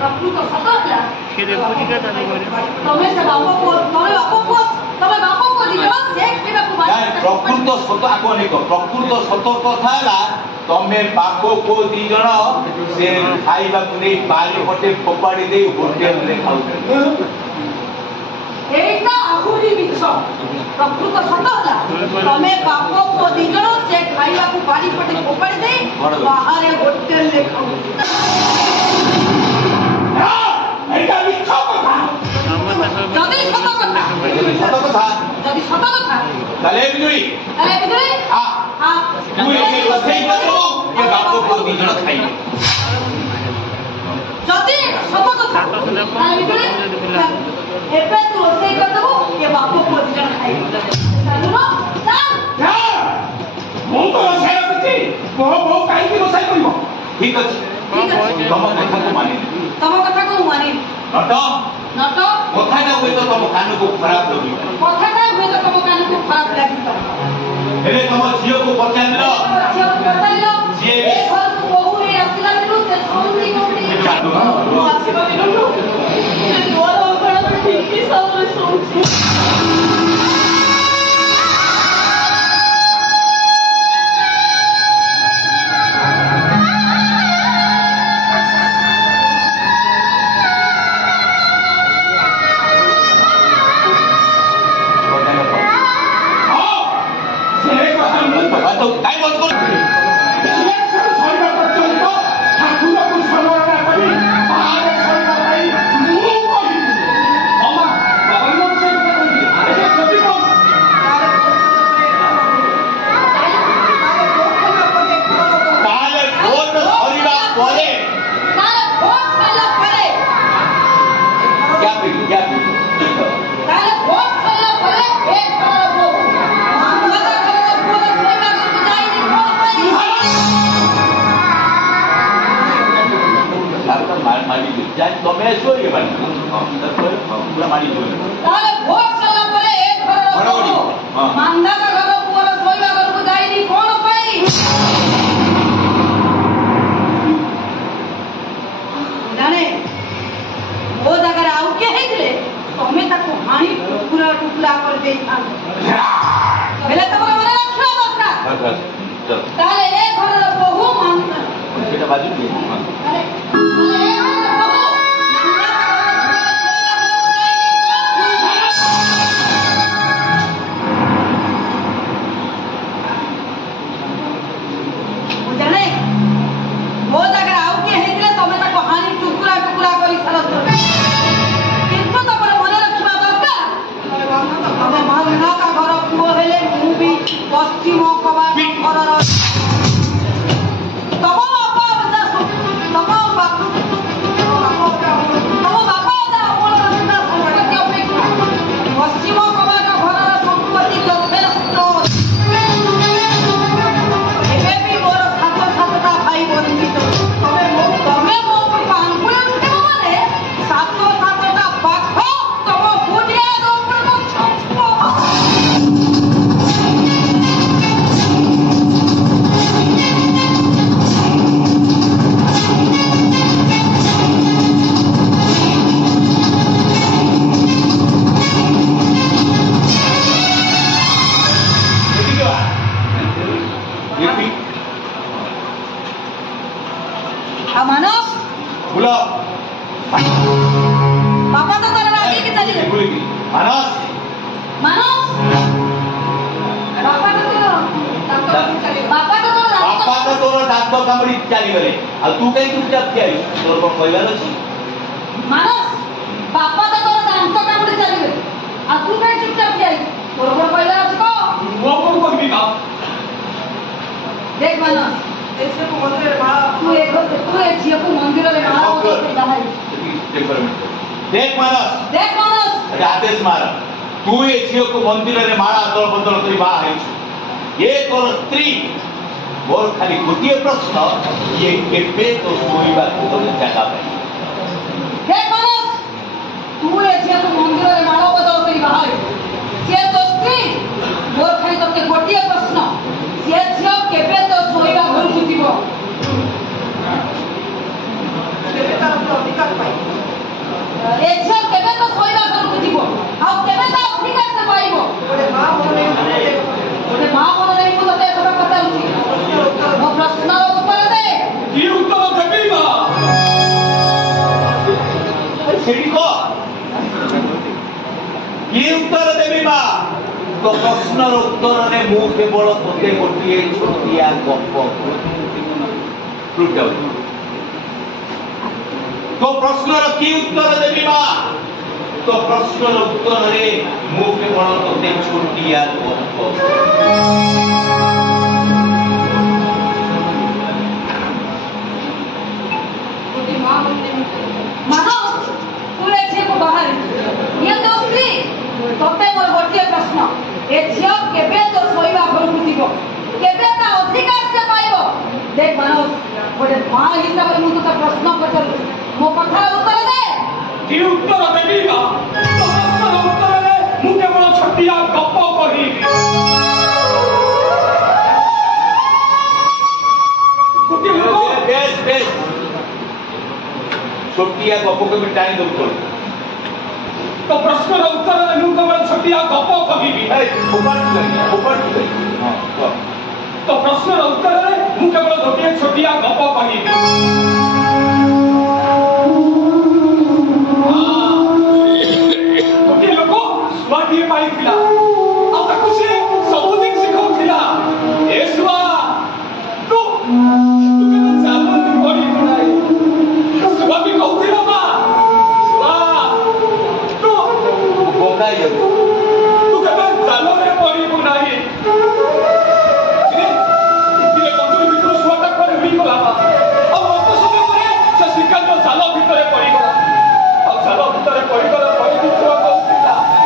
प्रकृत सतता के देखो जी का दादा बोले तमे से बापो को तमे बापो को दियो से केबे को बात प्रकृत सत आको नहीं को प्रकृत सत कथा है तमे बापो को दी जण से खाइबा को नहीं बाली पटे फोपाड़ी दे होटल रे खाउ एटा आहुरी मिछ प्रकृत सतता तमे बापो को दी जण से खाइबा को बाली पटे फोपाड़ी दे बाहर होटल रे खाउ एटा मिछ कथा जदी सत कथा तले बिजुई हां हां तू ये रोसई करो ये बापो को दी जण खाइबे जदी सत कथा तले बिजुई एबे तू रोसई कर दबो ये बापो को दी जण खाइबे चलो चल मो तो रोसई करती मो काई की रोसई करिवो ठीक अछि तम कथा को मानि नट कथाटा हुए तो तुम कान को खराब लगी कथाटा हुए तो तुम कान को खराब लगी हेले तुम झियो को पचानलो जे घर को बहु रे आसिला बिनु से सोनी कोनी आसिला बिनु दोर ओकरा तो ठीक ही सब सोची तो काय बोल कर इलेक्शन सरिबा पर्यंत ठाकुर को समाना करी बाहर सरिबा भाई मु कहि मामा बाबा से कहि एसे कति को काले वोट सरिबा परे क्या काले वोट सरिबा परे एक करो मारी जान तो मैं सो ये बन पूरा मारी दो ताले भोट सला परे एक घर मांदा का घर पूरा सोईबा घर को जाईनी कोन पाई जाने वो जगह आउ के हेले तमे ताको हानी टुकड़ा टुकड़ा कर दे था बेले तमरा मने रखियो दरकार ताले एक घर बहु मांदा सेटा बाजू दिए पश्चिम कबार चली गले आ तू कहीं चुपचाप क्या तोर को कहबार अछि मानस बापा तो तोर दांत कामुडी चली गले आ तू कहीं चुपचाप क्या तोर को कहबार अछि को वो कोन कहबी का देख मानस ऐसे को मंदिर माला तू एक झियो को मंदिर रे माला होते बाहर देख मानस आदेश मार तू ये झियो को मंदिर रे माला अदल बदल करी बा है ये तोर स्त्री मोर खाली गोटे प्रश्न ये केबे तो सोईबा को जगह पाई हे मानस तू ए जे को मंदिर रे माला बदल करी बाहर जे तो स्त्री मोर खाली तके गोटे प्रश्न जे जे केबे तो सोईबा घर सुतिबो সেটি কর কি উত্তর দেবী মা তো প্রশ্নর উত্তরে মু কেবল তোতে গোটিয়ে ছোটিয়া গপ তো প্রশ্নর কি উত্তর দেবী মা তো প্রশ্নর উত্তরে মু কেবল তোতে ছোটিয়া গপ ମାନସ ତୁ ଏ ଝିଅକୁ ବାହାରେ ଇଏ ତୋ ସ୍ତ୍ରୀ ତତେ ମୋର ଗୋଟିଏ ପ୍ରଶ୍ନ ଏ ଝିଅ କେବେ ତୋ ଶୋଇବା ଘରକୁ ଯିବ କେବେ ତା ଅଧିକାର ସେ ପାଇବ ଦେଖ ମାନସ ଗୋଟେ ମା ହିସାବରେ ମୁଁ ତୋତେ ପ୍ରଶ୍ନ ପଚାରୁଛି ମୋ କଥାର ଉତ୍ତର ଦେ କି ଉତ୍ତର ଦେବି ମା ତୋ ପ୍ରଶ୍ନର ଉତ୍ତରରେ ମୁଁ କେବଳ ଛୋଟିଆ ଗପ କହିବି ଗୋଟିଏ ଲୋକ ବେଶ ବେଶ छोटिया गप के भी टाइम दो तो प्रश्नर उत्तर में केवल छोटिया गप कहबी तो प्रश्नर उत्तर में केवल गोटे छोटिया गप कहबी गोटे लोक छुआटे पाइला आ ताकू से सबुदिन सिखाउथिला ए छुआ तू केवल चालो पड़ी पड़ाई छुआ भी कहउथिला बा छुआ तू बोका ये तू केवल चालो रे पड़ी पड़ाई ये कंट्रोल भीतर छुआटा करे भी गला बा अब अत समय परे से शिकार चालो भीतर पड़ी गला अब चालो भीतर पड़ी गला पड़ी छुआ कहउथिला चालो